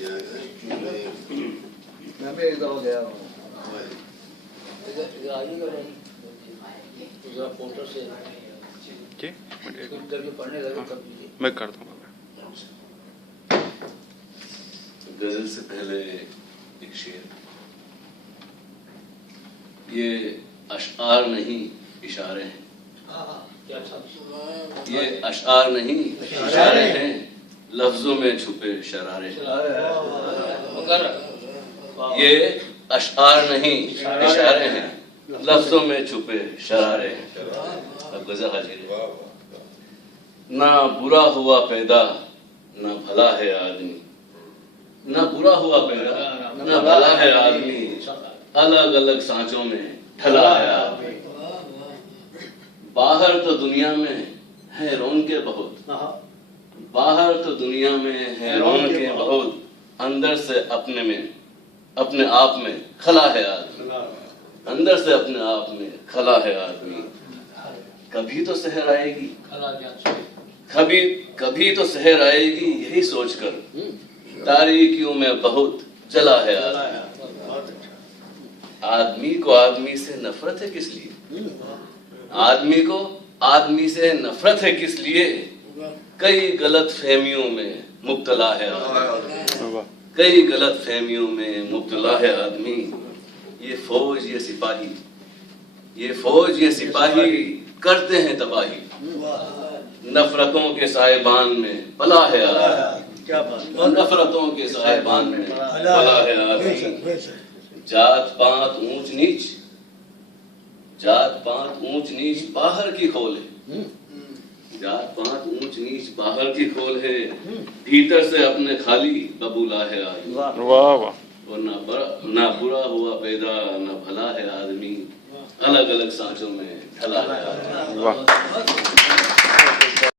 میں بھی ایک دفعہ گیا ہوں. میں کرتا ہوں. غزل سے پہلے ایک شعر. یہ اشعار نہیں اشارے ہیں. یہ اشعار نہیں اشارے ہیں، لفظوں میں چھپے شرارے. یہ اشعار نہیں اشارے ہیں، لفظوں میں چھپے شرارے. اب غزل حاضر ہے. نہ برا ہوا پیدا نہ بھلا ہے آدمی، نہ برا ہوا پیدا نہ بھلا ہے آدمی، الگ الگ سانچوں میں ڈھلا ہے آدمی. باہر تو دنیا میں ہے رونقیں بہت، باہر تو دنیا میں ہے رونقیں بہت، اندر سے اپنے آپ میں کھلا ہے آدمی. اندر سے اپنے آپ میں کھلا ہے آدمی. کبھی تو سحر آئے گی، کبھی تو سحر آئے گی، یہی سوچ کر تاریکیوں میں بہت جلا ہے آدمی. آدمی کو آدمی سے نفرت ہے کس لیے؟ آدمی کو آدمی سے نفرت ہے کس لیے؟ کئی غلط فہمیوں میں مبتلا ہے آدمی. کئی غلط فہمیوں میں مبتلا ہے آدمی. یہ فوج یہ سپاہی کرتے ہیں تباہی. نفرتوں کے سائبان میں پلا ہے آدمی. نفرتوں کے سائبان میں پلا ہے آدمی. جات پات اونچ نیچ باہر کی کھول ہے. جات پات اونچ نیچ باہر کی کھول ہے، بھیتر سے اپنے خالی ببولا ہے آدمی. اور نہ برا ہوا پیدا نہ بھلا ہے آدمی، الگ الگ سانچوں میں ڈھلا ہے آدمی.